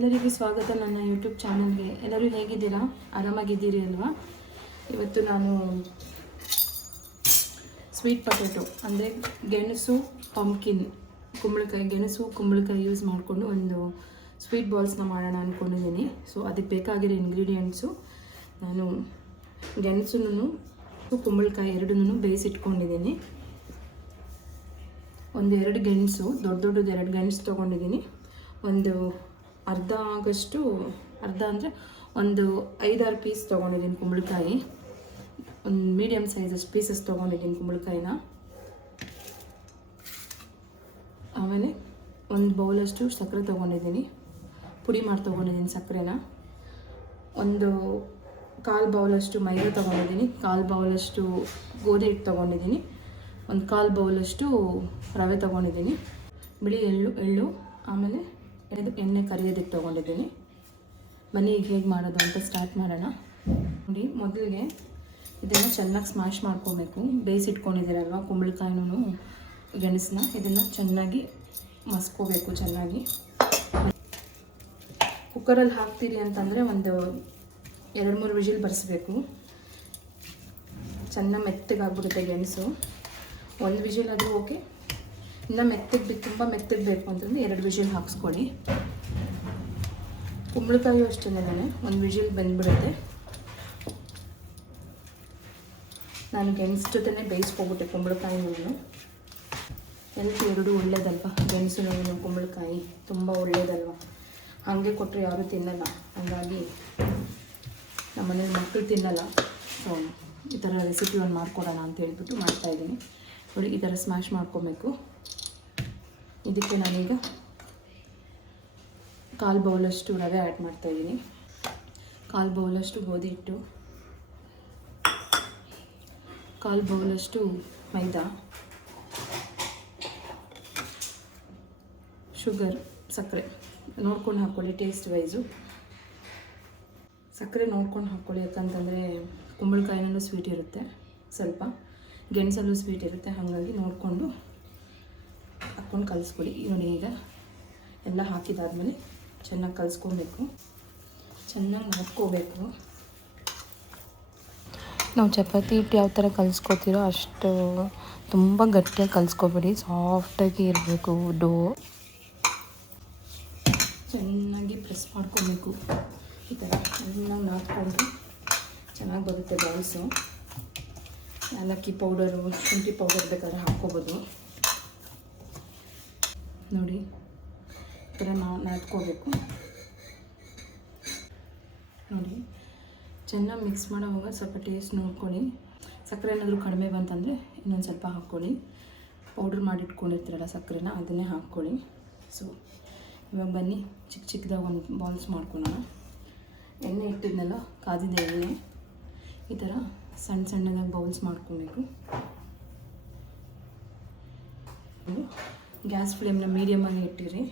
ಎಲ್ಲರಿಗೂ ಸ್ವಾಗತ ನನ್ನ ಯೂಟ್ಯೂಬ್ ಚಾನಲ್ಗೆ. ಎಲ್ಲರೂ ಹೇಗಿದ್ದೀರಾ? ಆರಾಮಾಗಿದ್ದೀರಿ ಅಲ್ವಾ? ಇವತ್ತು ನಾನು ಸ್ವೀಟ್ ಪೊಟ್ಯಾಟೊ ಅಂದರೆ ಗೆಣಸು ಪಂಪ್ಕಿನ್ ಗೆಣಸು ಕುಂಬಳಕಾಯಿ ಯೂಸ್ ಮಾಡಿಕೊಂಡು ಒಂದು ಸ್ವೀಟ್ ಬಾಲ್ಸ್ನ ಮಾಡೋಣ ಅಂದ್ಕೊಂಡಿದ್ದೀನಿ. ಸೊ ಅದಕ್ಕೆ ಬೇಕಾಗಿರೋ ಇಂಗ್ರೀಡಿಯೆಂಟ್ಸು ನಾನು ಗೆಣಸನ್ನು ಕುಂಬಳಕಾಯಿ ಎರಡನ್ನೂ ಬೇಯಿಸಿಟ್ಕೊಂಡಿದ್ದೀನಿ. ಎರಡು ಗೆಣಸು ದೊಡ್ಡದು 2 ಗೆಣಸು ತೊಗೊಂಡಿದ್ದೀನಿ. ಒಂದು ಅರ್ಧ ಅಂದರೆ ಒಂದು 5-6 ಪೀಸ್ ತೊಗೊಂಡಿದ್ದೀನಿ ಕುಂಬಳಕಾಯಿ. ಒಂದು ಮೀಡಿಯಮ್ ಸೈಜಷ್ಟು ಪೀಸಸ್ ತೊಗೊಂಡಿದ್ದೀನಿ ಕುಂಬಳಕಾಯಿನ. ಆಮೇಲೆ ಒಂದು ಬೌಲಷ್ಟು ಸಕ್ಕರೆ ತೊಗೊಂಡಿದ್ದೀನಿ, ಪುಡಿ ಮಾಡಿ ತೊಗೊಂಡಿದ್ದೀನಿ ಸಕ್ಕರೆನ. ಒಂದು 1/4 ಬೌಲಷ್ಟು ಮೈದಾ ತೊಗೊಂಡಿದ್ದೀನಿ, 1/4 ಬೌಲಷ್ಟು ಗೋಧಿ ಹಿಟ್ಟು ತೊಗೊಂಡಿದ್ದೀನಿ, ಒಂದು 1/4 ಬೌಲಷ್ಟು ರವೆ ತೊಗೊಂಡಿದ್ದೀನಿ, ಬಿಳಿ ಎಳ್ಳು ಆಮೇಲೆ ಎಣ್ಣೆ ಕರಿಯೋದಕ್ಕೆ ತೊಗೊಂಡಿದ್ದೀನಿ. ಬನ್ನಿ ಈಗ ಹೇಗೆ ಮಾಡೋದು ಅಂತ ಸ್ಟಾರ್ಟ್ ಮಾಡೋಣ. ನೋಡಿ, ಮೊದಲಿಗೆ ಇದನ್ನು ಚೆನ್ನಾಗಿ ಸ್ಮ್ಯಾಶ್ ಮಾಡ್ಕೊಬೇಕು. ಬೇಯಿಸಿಟ್ಕೊಂಡಿದ್ದೀರಲ್ವ ಕುಂಬಳಕಾಯಿನೂ ಗೆಣಸನ್ನ, ಇದನ್ನು ಚೆನ್ನಾಗಿ ಮಸ್ಕೋಬೇಕು. ಚೆನ್ನಾಗಿ ಕುಕ್ಕರಲ್ಲಿ ಹಾಕ್ತೀರಿ ಅಂತಂದರೆ ಒಂದು 2-3 ವಿಜಿಲ್ ಬರ್ಸ್ಬೇಕು. ಚೆನ್ನಾಗಿ ಮೆತ್ತಗಾಗ್ಬಿಡುತ್ತೆ ಗೆಣಸು. 1 ವಿಜಿಲ್ ಆದರೂ ಓಕೆ. ಇನ್ನು ತುಂಬ ಮೆತ್ತಗೆ ಬೇಕು ಅಂತಂದರೆ 2 ವಿಜಿಲ್ ಹಾಕ್ಸ್ಕೊಳ್ಳಿ. ಕುಂಬಳಕಾಯಿ ಅಷ್ಟೇ, 1 ವಿಜಿಲ್ ಬಂದುಬಿಡುತ್ತೆ. ನಾನು ಗೆಣಸು ಜೊತೆನೇ ಬೇಯಿಸ್ಕೊಬಿಟ್ಟೆ ಕುಂಬಳಕಾಯಿನೂ. ಹೆಲ್ತ್ ಎರಡೂ ಒಳ್ಳೇದಲ್ವ, ಗೆಣಸು ಕುಂಬಳಕಾಯಿ ತುಂಬ ಒಳ್ಳೇದಲ್ವ. ಹಾಗೆ ಕೊಟ್ಟರೆ ಯಾರೂ ತಿನ್ನಲ್ಲ, ಹಾಗಾಗಿ ನಮ್ಮನೇಲಿ ಮಕ್ಕಳು ತಿನ್ನಲ್ಲ. ಸೊ ಈ ಥರ ರೆಸಿಪಿ ಒಂದು ಮಾಡ್ಕೊಡೋಣ ಅಂತ ಹೇಳ್ಬಿಟ್ಟು ಮಾಡ್ತಾಯಿದ್ದೀನಿ. ನೋಡಿ, ಈ ಥರ ಸ್ಮ್ಯಾಶ್ ಮಾಡ್ಕೊಬೇಕು. ಇದಕ್ಕೆ ನಾನೀಗ 1/4 ಬೌಲಷ್ಟು ರವೆ ಆ್ಯಡ್ ಮಾಡ್ತಾಯಿದ್ದೀನಿ, 1/4 ಬೌಲಷ್ಟು ಗೋಧಿ ಹಿಟ್ಟು, 1/4 ಬೌಲಷ್ಟು ಮೈದಾ, ಶುಗರ್ ಸಕ್ಕರೆ ನೋಡ್ಕೊಂಡು ಹಾಕ್ಕೊಳ್ಳಿ, ಟೇಸ್ಟ್ ವೈಸು ಸಕ್ಕರೆ ನೋಡ್ಕೊಂಡು ಹಾಕ್ಕೊಳ್ಳಿ. ಯಾಕಂತಂದರೆ ಕುಂಬಳಕಾಯಿನಲ್ಲೂ ಸ್ವೀಟ್ ಇರುತ್ತೆ, ಸ್ವಲ್ಪ ಗೆಣಸಲ್ಲೂ ಸ್ವೀಟ್ ಇರುತ್ತೆ, ಹಾಗಾಗಿ ನೋಡಿಕೊಂಡು ಹಾಕ್ಕೊಂಡು ಕಲಿಸ್ಕೊಡಿ. ನೋಡಿ, ಈಗ ಎಲ್ಲ ಹಾಕಿದಾದ್ಮೇಲೆ ಚೆನ್ನಾಗಿ ಕಲಿಸ್ಕೊಬೇಕು, ಚೆನ್ನಾಗಿ ನಾದ್ಕೋಬೇಕು. ನಾವು ಚಪಾತಿ ಹಿಟ್ಟು ಯಾವ ಥರ ಕಲಿಸ್ಕೊತೀರೋ ಅಷ್ಟು ತುಂಬ ಗಟ್ಟಿಯಾಗಿ ಕಲಿಸ್ಕೊಬೇಡಿ, ಸಾಫ್ಟಾಗಿ ಇರಬೇಕು ಡೋ. ಚೆನ್ನಾಗಿ ಪ್ರೆಸ್ ಮಾಡ್ಕೊಬೇಕು. ಈ ಥರ ಚೆನ್ನಾಗಿ ನಾದ್ಕೊಂಡು ಚೆನ್ನಾಗಿ ಬರುತ್ತೆ ಬಾಲ್ಸು. ಏಲಕ್ಕಿ ಪೌಡರು, ಶುಂಠಿ ಪೌಡರ್ ಬೇಕಾದ್ರೆ ಹಾಕ್ಕೋಬೋದು. ನೋಡಿ, ಈ ಥರ ನಾದ್ಕೋಬೇಕು. ನೋಡಿ, ಚೆನ್ನಾಗಿ ಮಿಕ್ಸ್ ಮಾಡೋವಾಗ ಸ್ವಲ್ಪ ಟೇಸ್ಟ್ ನೋಡ್ಕೊಳ್ಳಿ. ಸಕ್ಕರೆ ಏನಾದರೂ ಕಡಿಮೆ ಬಂತಂದರೆ ಇನ್ನೊಂದು ಸ್ವಲ್ಪ ಹಾಕ್ಕೊಳ್ಳಿ. ಪೌಡ್ರ್ ಮಾಡಿಟ್ಕೊಂಡಿರ್ತೀರಲ್ಲ ಸಕ್ಕರೆನ, ಅದನ್ನೇ ಹಾಕ್ಕೊಳ್ಳಿ. ಸೊ ಇವಾಗ ಬನ್ನಿ ಚಿಕ್ಕದಾಗಿ ಒಂದು ಬಾಲ್ಸ್ ಮಾಡ್ಕೊಳ್ಳೋಣ. ಎಣ್ಣೆ ಇಟ್ಟಿದ್ನೆಲ್ಲ ಕಾದಿದೆ ಎಣ್ಣೆ. ಈ ಥರ ಸಣ್ಣದಾಗಿ ಬೌಲ್ಸ್ ಮಾಡ್ಕೊಬೇಕು. ಗ್ಯಾಸ್ ಫ್ಲೇಮ್ನ ಮೀಡಿಯಮಾಗಿ ಇಟ್ಟಿರಿ.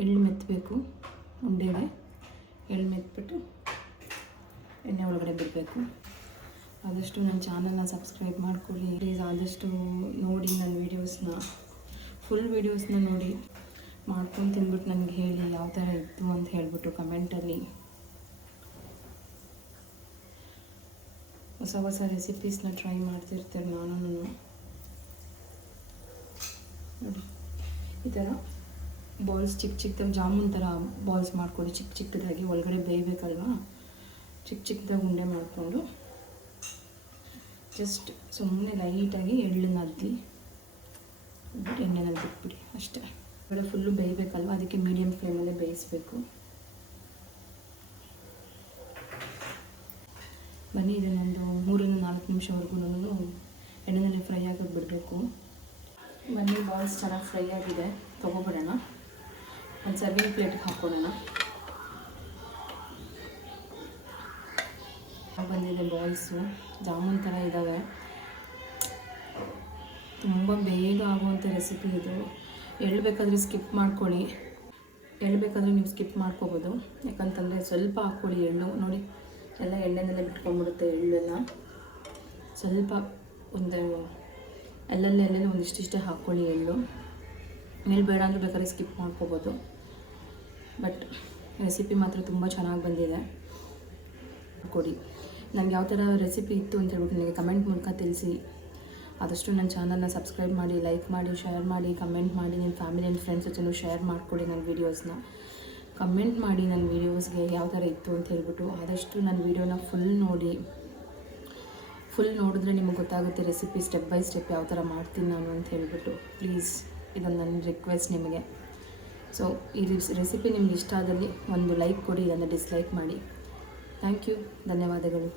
ಎಳ್ಳು ಮೆತ್ತಬೇಕು, ಉಂಡೆಗೆ ಎಳ್ಳು ಮೆತ್ಬಿಟ್ಟು ಎಣ್ಣೆ ಒಳಗಡೆ ಬಿಡಬೇಕು. ಆದಷ್ಟು ನನ್ನ ಚಾನಲ್ನ ಸಬ್ಸ್ಕ್ರೈಬ್ ಮಾಡ್ಕೊಳ್ಳಿ ಪ್ಲೀಸ್. ಆದಷ್ಟು ನೋಡಿ ನನ್ನ ಫುಲ್ ವೀಡಿಯೋಸ್ನ ನೋಡಿ ಮಾಡ್ಕೊಂಡು ತಿಂದ್ಬಿಟ್ಟು ನನಗೆ ಹೇಳಿ ಯಾವ ಥರ ಇತ್ತು ಅಂತ ಹೇಳಿಬಿಟ್ಟು ಕಮೆಂಟಲ್ಲಿ. ಹೊಸ ರೆಸಿಪೀಸ್ನ ಟ್ರೈ ಮಾಡ್ತಿರ್ತಾರೆ ನಾನು. ನೋಡಿ, ಈ ಥರ ಬಾಲ್ಸ್ ಚಿಕ್ಕದಾಗಿ ಜಾಮೂನ್ ಥರ ಬಾಲ್ಸ್ ಮಾಡ್ಕೊಳ್ಳಿ. ಚಿಕ್ಕದಾಗಿ ಒಳಗಡೆ ಬೇಯಬೇಕಲ್ವಾ, ಚಿಕ್ಕದಾಗಿ ಉಂಡೆ ಮಾಡಿಕೊಂಡು ಜಸ್ಟ್ ಸುಮ್ಮನೆ ಲೈಟಾಗಿ ಎಳ್ಳನ್ನು ಅದ್ದಿ ಎಣ್ಣೆನಲ್ಲಿ ಬಿಟ್ಬಿಡಿ ಅಷ್ಟೇ. ಒಳಗಡೆ ಫುಲ್ಲು ಬೇಯಬೇಕಲ್ವ, ಅದಕ್ಕೆ ಮೀಡಿಯಮ್ ಫ್ಲೇಮಲ್ಲೇ ಬೇಯಿಸಬೇಕು. ಬನ್ನಿ, ಇದನ್ನೊಂದು 3-4 ನಿಮಿಷವರೆಗೂ ಎಣ್ಣೆಯಲ್ಲಿ ಫ್ರೈ ಆಗೋದು ಬಿಡಬೇಕು. ಬನ್ನಿ, ಬಾಲ್ಸ್ ಚೆನ್ನಾಗಿ ಫ್ರೈ ಆಗಿದೆ, ತೊಗೊಬಿಡೋಣ. ಒಂದು ಸರ್ವಿಂಗ್ ಪ್ಲೇಟಿಗೆ ಹಾಕ್ಕೊಳ್ಳೋಣ. ಬಂದಿದೆ ಬಾಲ್ಸು, ಜಾಮೂನ್ ಥರ ಇದ್ದಾವೆ. ತುಂಬ ಬೇಗ ಆಗುವಂಥ ರೆಸಿಪಿ ಇದು. ಎಳ್ಳು ಬೇಕಾದರೆ ಸ್ಕಿಪ್ ಮಾಡ್ಕೊಳ್ಳಿ, ನೀವು ಸ್ಕಿಪ್ ಮಾಡ್ಕೋಬೋದು. ಯಾಕಂತಂದರೆ ಸ್ವಲ್ಪ ಹಾಕ್ಕೊಳ್ಳಿ ಎಳ್ಳು. ನೋಡಿ, ಎಲ್ಲ ಎಣ್ಣೆನೆಲ್ಲ ಬಿಟ್ಕೊಂಡ್ಬಿಡುತ್ತೆ ಎಳ್ಳೆಲ್ಲ. ಸ್ವಲ್ಪ ಒಂದು ಅಲ್ಲಲ್ಲಿ ಒಂದಿಷ್ಟಿಷ್ಟೇ ಹಾಕ್ಕೊಳ್ಳಿ ಎಳ್ಳು. ಮೇಲೆ ಬೇಡ ಅಂದರೆ ಬೇಕಾದ್ರೆ ಸ್ಕಿಪ್ ಮಾಡ್ಕೋಬೋದು. ಬಟ್ ರೆಸಿಪಿ ಮಾತ್ರ ತುಂಬ ಚೆನ್ನಾಗಿ ಬಂದಿದೆ. ಕೊಡಿ ನನಗೆ ಯಾವ ಥರ ರೆಸಿಪಿ ಇತ್ತು ಅಂತ ಹೇಳ್ಬಿಟ್ಟು ನನಗೆ ಕಮೆಂಟ್ ಮೂಲಕ ತಿಳಿಸಿ. ಆದಷ್ಟು ನನ್ನ ಚಾನಲ್ನ ಸಬ್ಸ್ಕ್ರೈಬ್ ಮಾಡಿ, ಲೈಕ್ ಮಾಡಿ, ಶೇರ್ ಮಾಡಿ, ಕಮೆಂಟ್ ಮಾಡಿ. ನಿಮ್ಮ ಫ್ಯಾಮಿಲಿ ಆ್ಯಂಡ್ ಫ್ರೆಂಡ್ಸ್ ಜೊತೆ ಶೇರ್ ಮಾಡಿಕೊಡಿ. ನನ್ನ ವೀಡಿಯೋಸ್ನ ಕಮೆಂಟ್ ಮಾಡಿ, ನನ್ನ ವೀಡಿಯೋಸ್ಗೆ ಯಾವ ಥರ ಇತ್ತು ಅಂತ ಹೇಳ್ಬಿಟ್ಟು. ಆದಷ್ಟು ನನ್ನ ವೀಡಿಯೋನ ಫುಲ್ ನೋಡಿದ್ರೆ ನಿಮಗೆ ಗೊತ್ತಾಗುತ್ತೆ ರೆಸಿಪಿ ಸ್ಟೆಪ್ ಬೈ ಸ್ಟೆಪ್ ಯಾವ ಥರ ಮಾಡ್ತೀನಿ ನಾನು ಅಂತ ಹೇಳ್ಬಿಟ್ಟು. ಪ್ಲೀಸ್ ಇದೊಂದು ನನ್ನ ರಿಕ್ವೆಸ್ಟ್ ನಿಮಗೆ. ಸೊ ಈ ರೆಸಿಪಿ ನಿಮ್ಗೆ ಇಷ್ಟ ಆದಲ್ಲಿ ಒಂದು ಲೈಕ್ ಕೊಡಿ, ಇದನ್ನು ಡಿಸ್ಲೈಕ್ ಮಾಡಿ. ಥ್ಯಾಂಕ್ ಯು, ಧನ್ಯವಾದಗಳು.